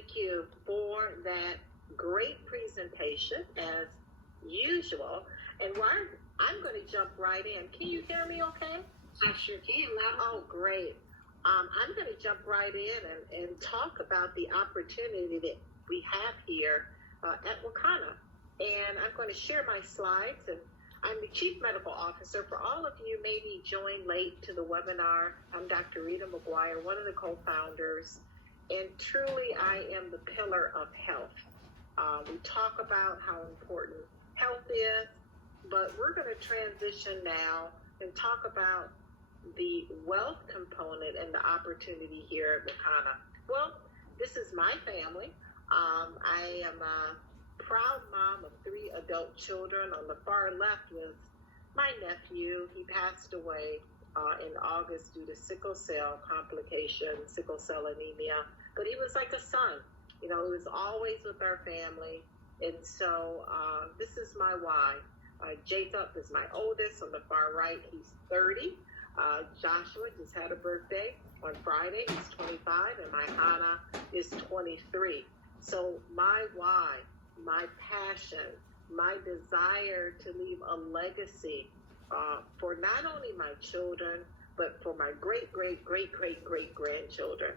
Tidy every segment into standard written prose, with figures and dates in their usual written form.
thank you for that great presentation as usual. And I'm going to jump right in. Can you hear me okay? I sure can. Oh, great. I'm going to jump right in and talk about the opportunity that we have here at Wakana. And I'm going to share my slides. And I'm the Chief Medical Officer. For all of you maybe joined late to the webinar, I'm Dr. Rita McGuire, one of the co-founders. And truly, I am the pillar of health. We talk about how important health is, but we're going to transition now and talk about the wealth component and the opportunity here at Wakana. Well, this is my family. I am a proud mom of 3 adult children. On the far left was my nephew. He passed away in August due to sickle cell complications, sickle cell anemia. But he was like a son. You know, he was always with our family. And so this is my why. Jacob is my oldest. On the far right, he's 30. Joshua just had a birthday on Friday. He's 25. And my Hannah is 23. So my why, my passion, my desire to leave a legacy for not only my children, but for my great-great-great-great-great-grandchildren.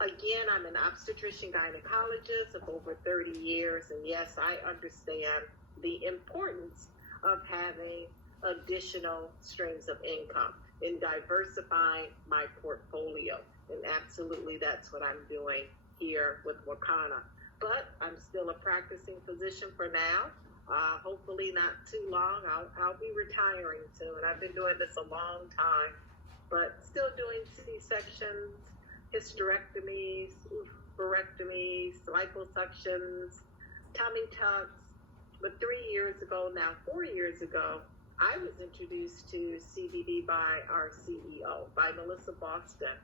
Again, I'm an obstetrician gynecologist of over 30 years, and yes, I understand the importance of having additional streams of income and diversifying my portfolio. And absolutely, that's what I'm doing here with Wakana. But I'm still a practicing physician for now. Hopefully not too long. I'll be retiring soon. I've been doing this a long time, but still doing C-sections, hysterectomies, oophorectomies, liposuctions, tummy tucks. But 4 years ago, I was introduced to CBD by our CEO, by Melissa Boston.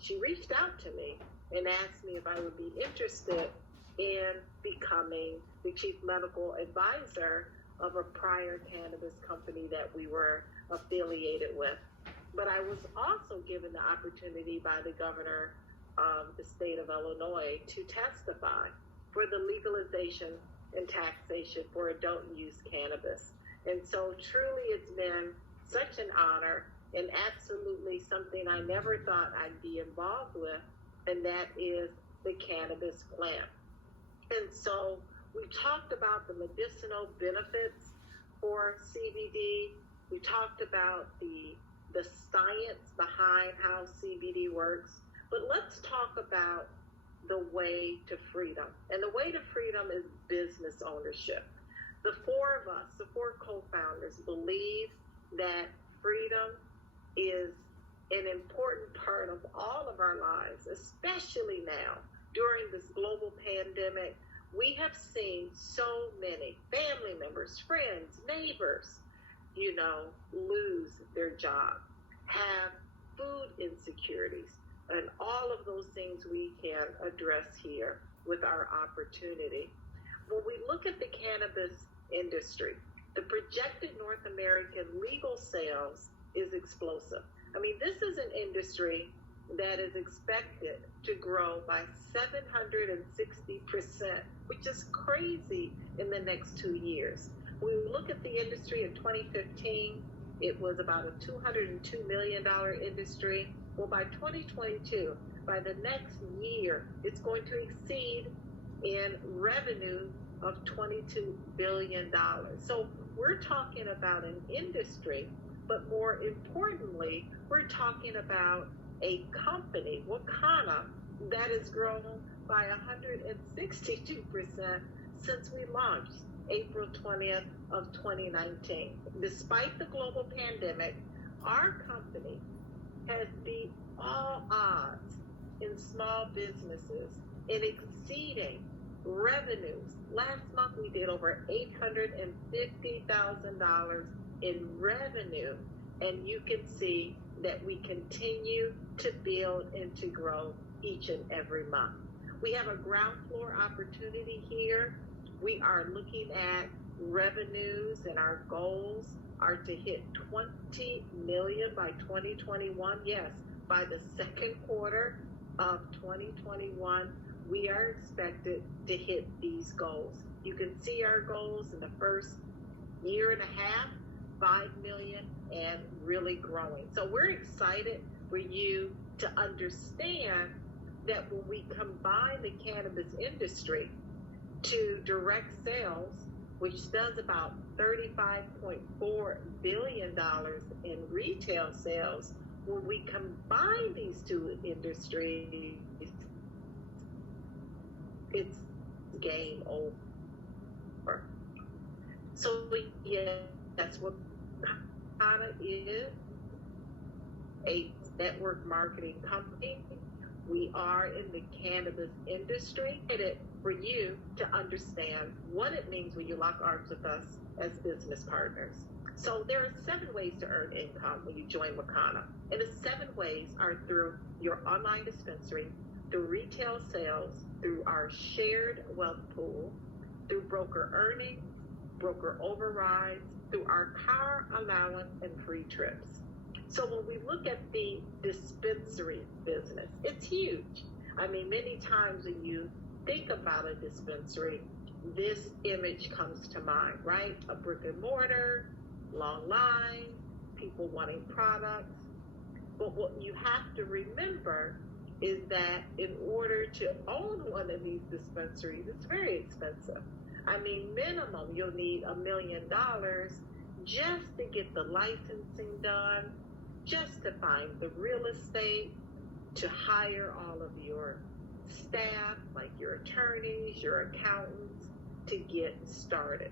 She reached out to me and asked me if I would be interested in becoming the chief medical advisor of a prior cannabis company that we were affiliated with. But I was also given the opportunity by the governor of the state of Illinois to testify for the legalization and taxation for adult use cannabis. And so truly it's been such an honor and absolutely something I never thought I'd be involved with, and that is the cannabis plant. And so we talked about the medicinal benefits for CBD. We talked about the science behind how CBD works, but let's talk about the way to freedom. And the way to freedom is business ownership. The 4 of us, the 4 co-founders, believe that freedom is an important part of all of our lives, especially now during this global pandemic. We have seen so many family members, friends, neighbors, lose their job, have food insecurities, and all of those things we can address here with our opportunity. When we look at the cannabis industry, the projected North American legal sales is explosive. I mean, this is an industry that is expected to grow by 760%, which is crazy in the next 2 years. When we look at the industry in 2015, it was about a $202 million industry. Well, by 2022, by the next year, it's going to exceed in revenue of $22 billion. So we're talking about an industry, but more importantly, we're talking about a company, Wakana, that has grown by 162% since we launched April 20th of 2019. Despite the global pandemic, our company has beat all odds in small businesses in exceeding revenues. Last month we did over $850,000 in revenue, and you can see that we continue to build and to grow each and every month. We have a ground floor opportunity here. We are looking at revenues, and our goals are to hit 20 million by 2021. Yes, by the second quarter of 2021, we are expected to hit these goals. You can see our goals in the first year and a half, 5 million and really growing. So we're excited for you to understand that when we combine the cannabis industry to direct sales, which does about $35.4 billion in retail sales, when we combine these two industries, it's game over. So yeah, that's what Wakana is, a network marketing company. We are in the cannabis industry. It for you to understand what it means when you lock arms with us as business partners. So there are 7 ways to earn income when you join Wakana. And the 7 ways are through your online dispensary, through retail sales, through our shared wealth pool, through broker earnings, broker overrides, through our car allowance and free trips. So when we look at the dispensary business, it's huge. I mean, many times when you think about a dispensary, this image comes to mind, right? A brick and mortar, long lines, people wanting products. But what you have to remember is that in order to own one of these dispensaries, it's very expensive. I mean, minimum, you'll need $1 million just to get the licensing done, just to find the real estate, to hire all of your staff, like your attorneys, your accountants, to get started.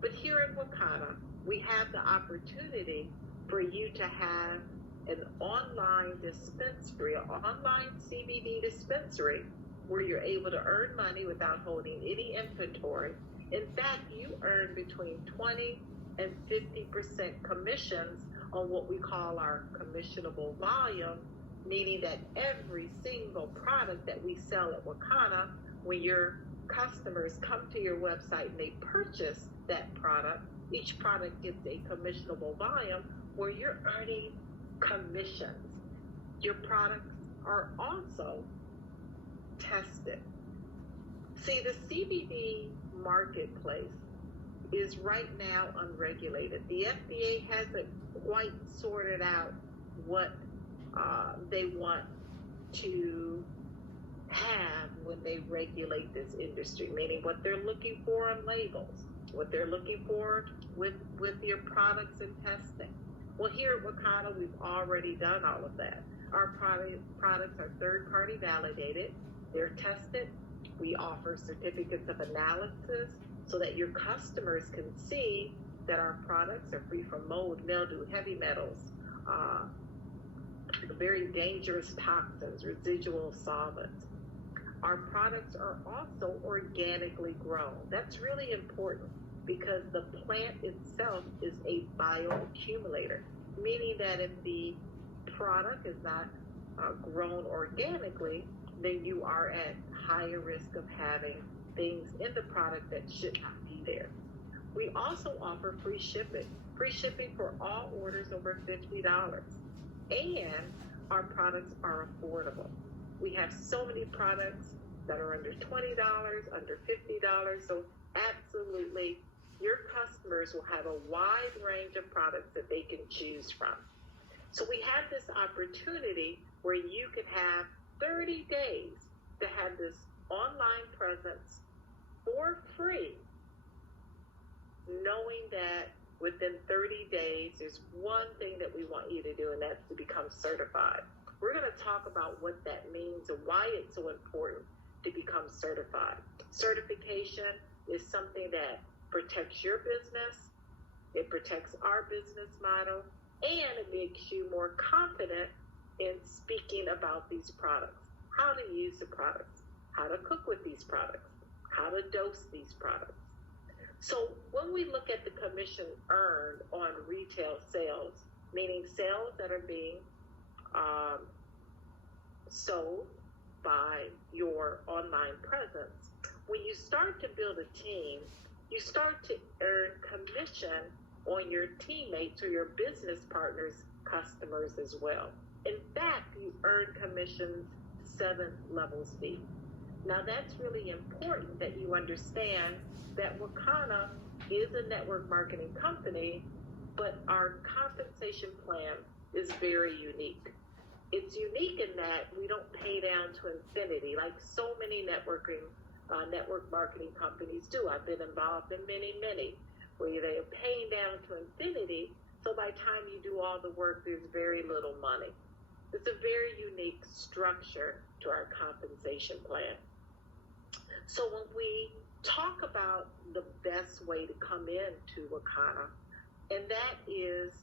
But here at Wakana, we have the opportunity for you to have an online dispensary, an online CBD dispensary, where you're able to earn money without holding any inventory. In fact, you earn between 20 and 50% commissions on what we call our commissionable volume, meaning that every single product that we sell at Wakana, when your customers come to your website and they purchase that product, each product gets a commissionable volume where you're earning commissions. Your products are also tested. See, the CBD marketplace is right now unregulated. The FDA hasn't quite sorted out what they want to have when they regulate this industry, meaning what they're looking for on labels, what they're looking for with your products and testing. Well, here at Wakana, we've already done all of that. Our products are third-party validated. They're tested. We offer certificates of analysis so that your customers can see that our products are free from mold, mildew, heavy metals, very dangerous toxins, residual solvents. Our products are also organically grown. That's really important because the plant itself is a bioaccumulator, meaning that if the product is not grown organically, then you are at higher risk of having things in the product that should not be there. We also offer free shipping for all orders over $50. And our products are affordable. We have so many products that are under $20, under $50. So absolutely, your customers will have a wide range of products that they can choose from. So we have this opportunity where you can have 30 days to have this online presence for free, knowing that within 30 days, there's one thing that we want you to do, and that's to become certified. We're going to talk about what that means and why it's so important to become certified. Certification is something that protects your business, it protects our business model, and it makes you more confident in speaking about these products, how to use the products, how to cook with these products, how to dose these products. So when we look at the commission earned on retail sales, meaning sales that are being sold by your online presence, when you start to build a team, you start to earn commission on your teammates or your business partners' customers as well. In fact, you earn commissions 7 levels deep. Now that's really important that you understand that Wakana is a network marketing company, but our compensation plan is very unique. It's unique in that we don't pay down to infinity like so many network marketing companies do. I've been involved in many, where they are paying down to infinity, so by the time you do all the work, there's very little money. It's a very unique structure to our compensation plan. So when we talk about the best way to come into Wakana, and that is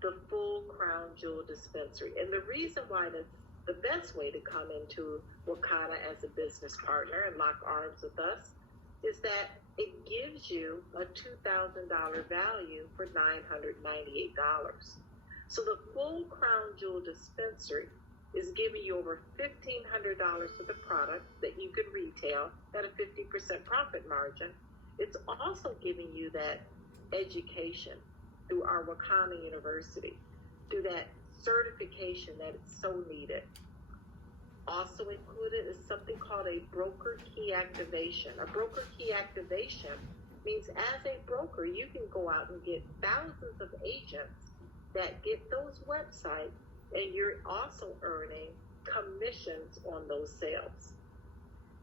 the full crown jewel dispensary. And the reason why that's the best way to come into Wakana as a business partner and lock arms with us is that it gives you a $2,000 value for $998. So the full crown jewel dispensary is giving you over $1,500 for the product that you can retail at a 50% profit margin. It's also giving you that education through our Wakana University, through that certification that is so needed. Also included is something called a broker key activation. A broker key activation means as a broker, you can go out and get thousands of agents that get those websites, and you're also earning commissions on those sales.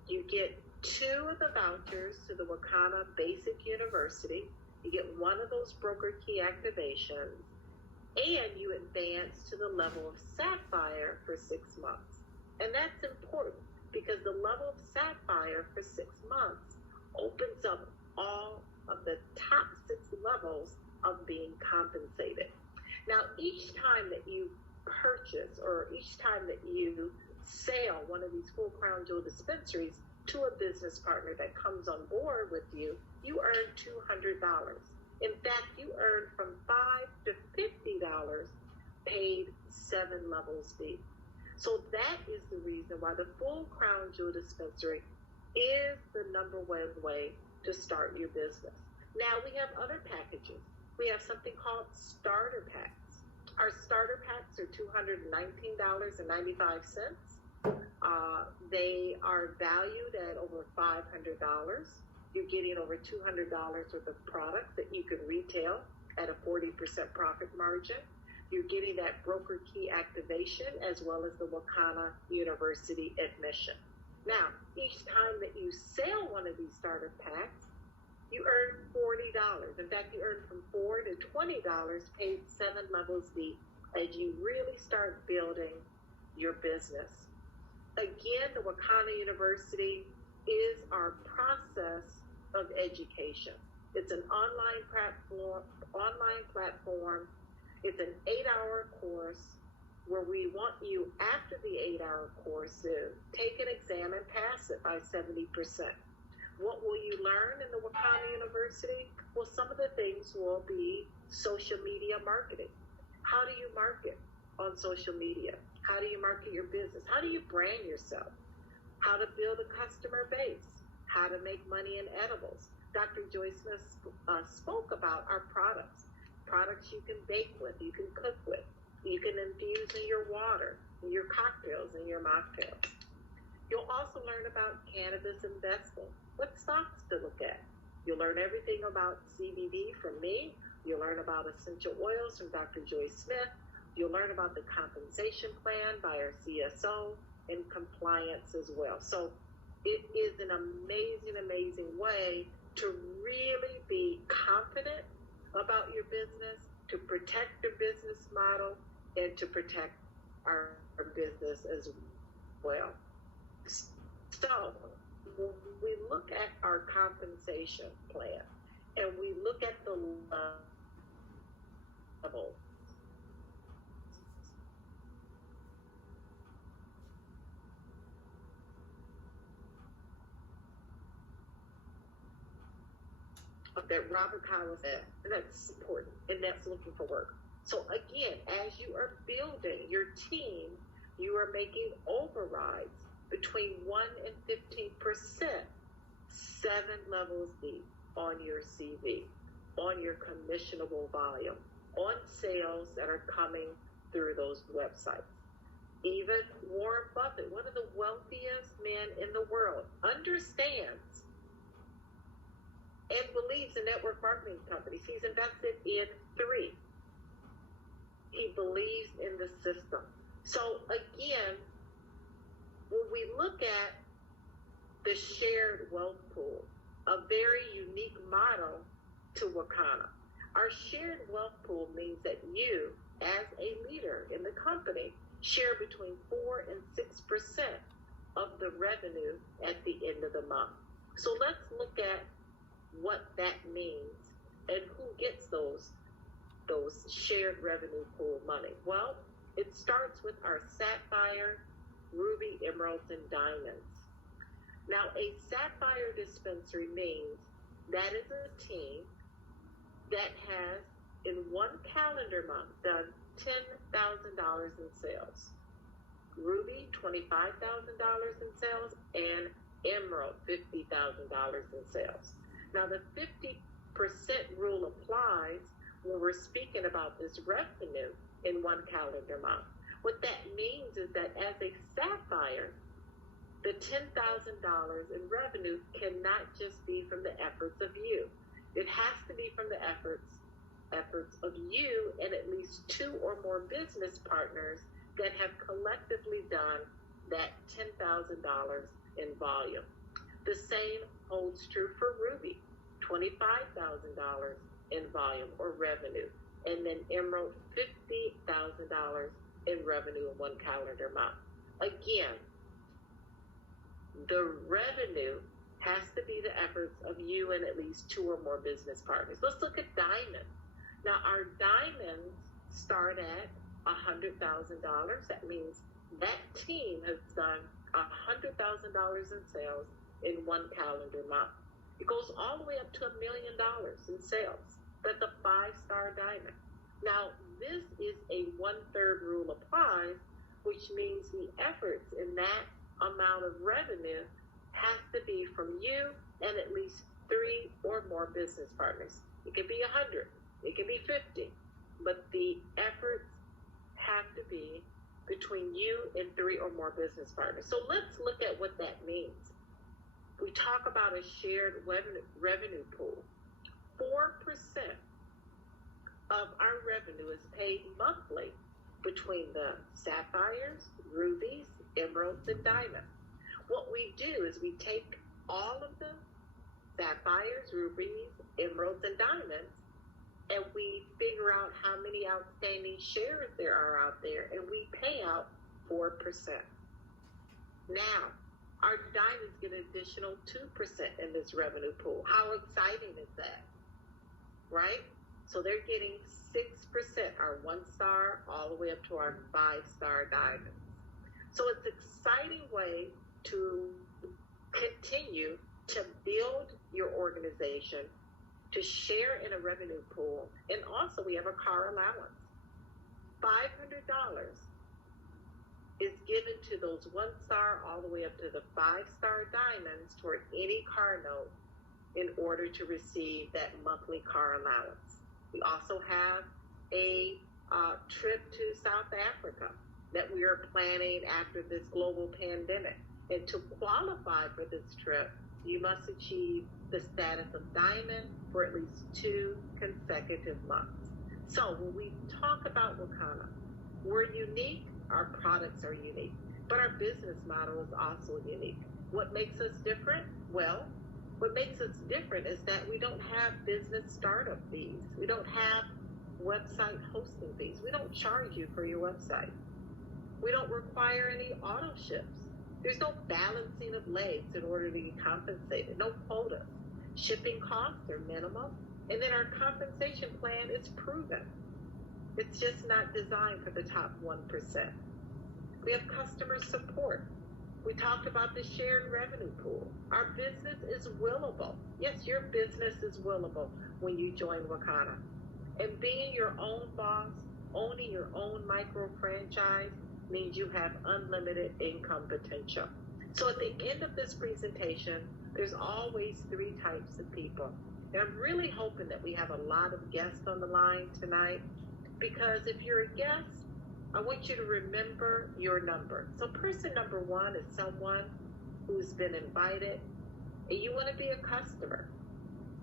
You get 2 of the vouchers to the Wakana Basic University. You get 1 of those broker key activations, and you advance to the level of Sapphire for 6 months. And that's important because the level of Sapphire for 6 months opens up all of the top 6 levels of being compensated. Now, each time that you purchase or each time that you sell one of these full crown jewel dispensaries to a business partner that comes on board with you, you earn $200. In fact, you earn from $5 to $50 paid 7 levels deep. So that is the reason why the full crown jewel dispensary is the number 1 way to start your business. Now we have other packages. We have something called starter packs. Our starter packs are $219.95. They are valued at over $500. You're getting over $200 worth of products that you can retail at a 40% profit margin. You're getting that broker key activation as well as the Wakana University admission. Now, each time that you sell one of these starter packs, you earn $40. In fact, you earn from $4 to $20 paid 7 levels deep as you really start building your business. Again, the Wakana University is our process of education. It's an online platform. It's an 8-hour course where we want you, after the 8-hour course, to take an exam and pass it by 70%. What will you learn in the Wakana University? Well, some of the things will be social media marketing. How do you market on social media? How do you market your business? How do you brand yourself? How to build a customer base? How to make money in edibles? Dr. Joyce Smith spoke about our products you can bake with, you can cook with, you can infuse in your water, in your cocktails, and your mocktails. You'll also learn about cannabis investing, what stocks to look at. You'll learn everything about CBD from me. You'll learn about essential oils from Dr. Joyce Smith. You'll learn about the compensation plan by our CSO and compliance as well. So it is an amazing way to really be confident about your business, to protect your business model, and to protect our business as well. So when we look at our compensation plan and we look at the level that Robert Powell said, and that's important, and that's looking for work. So again, as you are building your team, you are making overrides between 1 and 15%, 7 levels deep on your CV, on your commissionable volume, on sales that are coming through those websites. Even Warren Buffett, one of the wealthiest men in the world, understands and believes in network marketing companies. He's invested in 3. He believes in the system. So again, when we look at the shared wealth pool, a very unique model to Wakana. Our shared wealth pool means that you, as a leader in the company, share between 4 and 6% of the revenue at the end of the month. So let's look at what that means and who gets those shared revenue pool money. Well, it starts with our sapphire, ruby, emeralds, and diamonds. Now, a sapphire dispensary means that is a team that has, in one calendar month, done $10,000 in sales. Ruby, $25,000 in sales, and emerald, $50,000 in sales. Now, the 50% rule applies when we're speaking about this revenue in one calendar month. What that means is that as a sapphire, the $10,000 in revenue cannot just be from the efforts of you. It has to be from the efforts of you and at least 2 or more business partners that have collectively done that $10,000 in volume. The same holds true for Ruby, $25,000 in volume or revenue, and then Emerald, $50,000 in revenue in one calendar month. Again, the revenue has to be the efforts of you and at least 2 or more business partners. Let's look at diamonds. Now, our diamonds start at $100,000. That means that team has done $100,000 in sales in one calendar month. It goes all the way up to $1 million in sales. That's a 5-star diamond. Now, this is a 1/3 rule applies, which means the efforts in that amount of revenue has to be from you and at least 3 or more business partners. It could be 100, it could be 50, but the efforts have to be between you and 3 or more business partners. So let's look at what that means. We talk about a shared revenue pool. 4% of our revenue is paid monthly between the sapphires, rubies, emeralds, and diamonds. What we do is we take all of the sapphires, rubies, emeralds, and diamonds, and we figure out how many outstanding shares there are out there, and we pay out 4%. Now, our diamonds get an additional 2% in this revenue pool. How exciting is that? Right? So they're getting 6%, our 1-star, all the way up to our 5-star diamonds. So it's an exciting way to continue to build your organization, to share in a revenue pool, and also we have a car allowance. $500 is given to those 1-star all the way up to the 5-star diamonds toward any car note in order to receive that monthly car allowance. We also have a trip to South Africa that we are planning after this global pandemic. And to qualify for this trip, you must achieve the status of diamond for at least 2 consecutive months. So when we talk about Wakana, we're unique, our products are unique, but our business model is also unique. What makes us different? Well, what makes us different is that we don't have business startup fees. We don't have website hosting fees. We don't charge you for your website. We don't require any auto ships. There's no balancing of legs in order to be compensated, no quotas. Shipping costs are minimal, and then our compensation plan is proven. It's just not designed for the top 1%. We have customer support. We talked about the shared revenue pool. Our business is willable. Yes, your business is willable when you join Wakana. And being your own boss, owning your own micro franchise, means you have unlimited income potential. So at the end of this presentation, there's always 3 types of people. And I'm really hoping that we have a lot of guests on the line tonight, because if you're a guest, I want you to remember your number. So person number 1 is someone who's been invited, and you want to be a customer.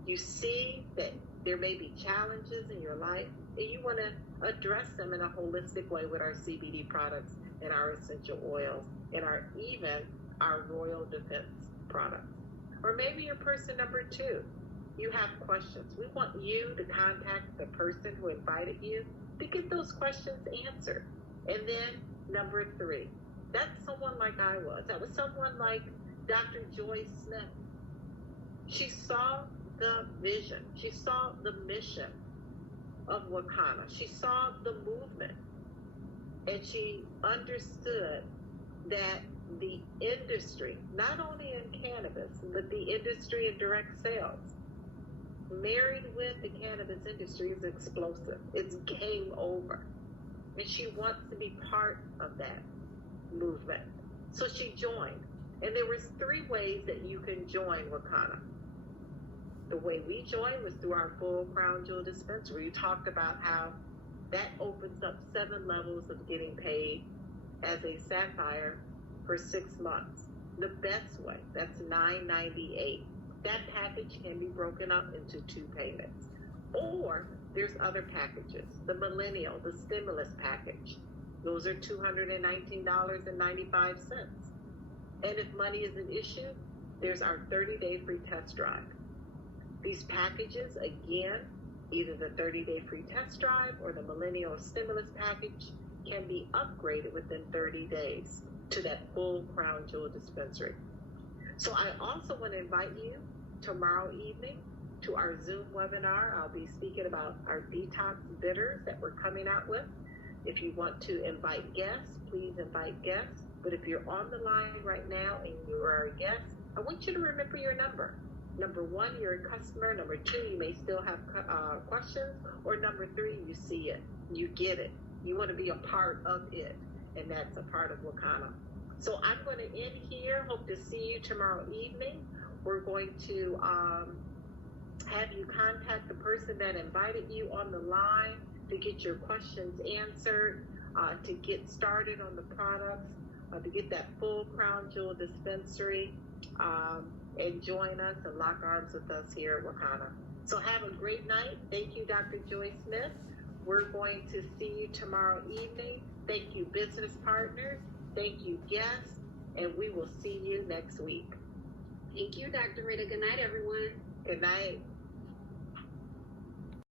You see that there may be challenges in your life, and you want to address them in a holistic way with our CBD products and our essential oils and even our Royal Defense products. Or maybe you're person number 2. You have questions. We want you to contact the person who invited you to get those questions answered. And then number 3, that's someone like I was. That was someone like Dr. Joy Smith. She saw the vision. She saw the mission of Wakana. She saw the movement. And she understood that the industry, not only in cannabis, but the industry in direct sales, married with the cannabis industry, is explosive. It's game over. And she wants to be part of that movement. So she joined. And there was 3 ways that you can join Wakana. The way we joined was through our full crown jewel dispensary. We talked about how that opens up 7 levels of getting paid as a sapphire for 6 months. The best way, that's $9.98. That package can be broken up into 2 payments. Or there's other packages. The millennial, the stimulus package. Those are $219.95. And if money is an issue, there's our 30-day free test drive. These packages, again, either the 30-day free test drive or the millennial stimulus package, can be upgraded within 30 days to that full crown jewel dispensary. So I also want to invite you tomorrow evening to our Zoom webinar. I'll be speaking about our detox bitters that we're coming out with. If you want to invite guests, please invite guests. But if you're on the line right now and you are a guest, I want you to remember your number. Number 1, you're a customer. Number 2, you may still have questions. Or number 3, you see it. You get it. You want to be a part of it. And that's a part of Wakana. So I'm going to end here. Hope to see you tomorrow evening. We're going to have you contact the person that invited you on the line to get your questions answered, to get started on the products, to get that full crown jewel dispensary, and join us and lock arms with us here at Wakana. So have a great night. Thank you, Dr. Joy Smith. We're going to see you tomorrow evening. Thank you, business partners. Thank you, guests. And we will see you next week. Thank you, Dr. Rita. Good night, everyone. Good night.